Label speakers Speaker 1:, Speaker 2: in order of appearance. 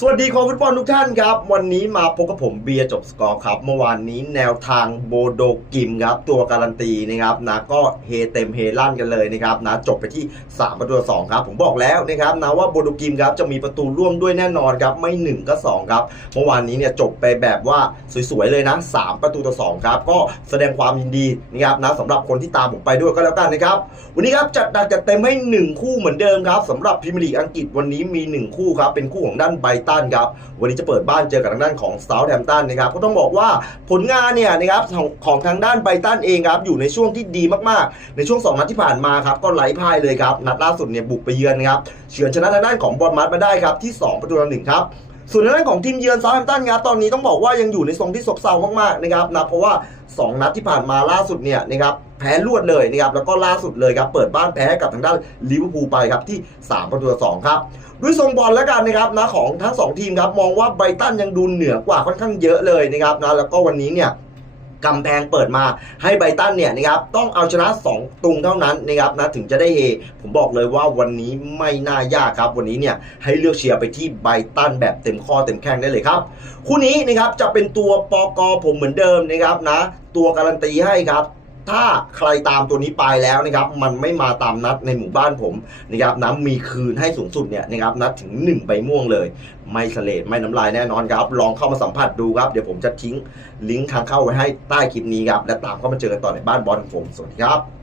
Speaker 1: สวัสดีคอฟุตบอลทุกท่านครับ วันนี้มาพบกับผมเบียร์จบสกอร์ครับ เมื่อวานนี้แนวทางโบโดกิมครับ ตัวการันตีนะครับนะก็เฮเต็มเฮลั่นกันเลยนะครับนะจบไปที่ 3 ประตูต่อสองครับ ผมบอกแล้วนะครับนะว่าโบโดกิมครับจะมีประตูร่วมด้วยแน่นอนครับ ไม่ 1 ก็ 2 ครับ เมื่อวานนี้เนี่ยจบไปแบบว่าสวยๆเลยนะ 3 ประตูต่อ2ครับ ก็แสดงความยินดีนะครับนะสำหรับคนที่ตามผมไปด้วยก็แล้วกันนะครับวันนี้ครับจัดหนักจัดเต็มให้ 1 คู่เหมือนเดิมครับสำหรับพรีเมียร์ลีกอังกฤษวันนี้มี 1 คู่ครับเป็นคู่ของด้านไบตันครับวันนี้จะเปิดบ้านเจอกับทางด้านของเซาท์แฮมตันนะครับก็ต้องบอกว่าผลงานเนี่ยนะครับของของทางด้านไบตันเองครับอยู่ในช่วงที่ดีมากๆ ในช่วง 2 นัดที่ผ่านมาครับก็ไหลพ่ายเลยครับนัดล่าสุดเนี่ยบุกไปเยือนนะครับเฉือนชนะทางด้านของบอลมัดมาได้ครับที่ 2 ประตูต่อหนึ่งครับ ส่วนทางด้านของทีมเยือนซาท์แฮมตันครับตอนนี้ต้องบอกว่ายังอยู่ในทรงที่ซบเซามากๆนะครับนะเพราะว่า 2 นัดที่ผ่านมาล่าสุดเนี่ยนะครับแพ้รวดเลยนะครับแล้วก็ล่าสุดเลยครับเปิดบ้านแพ้กับทางด้านลิเวอร์พูลไปครับที่ 3 ประตูต่อ2ครับด้วยทรงบอลแล้วกันนะครับนะของทั้งสองทีมครับมองว่าไบรตันยังดูเหนือกว่าค่อนข้างเยอะเลยนะครับนะแล้วก็วันนี้เนี่ย กำแพงเปิดมาให้ไบตันเนี่ยนะครับต้องเอาชนะ 2 ตุงเท่านั้นนะครับนะถึงจะได้เฮผมบอกเลยว่าวันนี้ไม่น่ายากครับ วันนี้เนี่ยให้เลือกเชียร์ไปที่ไบตันแบบเต็มข้อเต็มแข้งได้เลยครับ คู่นี้นะครับจะเป็นตัวปอกผมเหมือนเดิมนะครับนะ ตัวการันตีให้ครับ ถ้าใครตามตัวนี้ไปแล้วนะครับมันไม่มาตามนัดในหมู่บ้านผมนะครับน้ำมีคืนให้สูงสุดเนี่ยนะครับนัดถึง 1 ใบม่วงเลย ไม่สเลดไม่น้ำลายแน่นอนครับ ลองเข้ามาสัมผัสดูครับ เดี๋ยวผมจะทิ้งลิงก์ทางเข้าไว้ให้ใต้คลิปนี้ครับและตามเข้ามาเจอกันต่อในบ้านบอลของผมสวัสดีครับ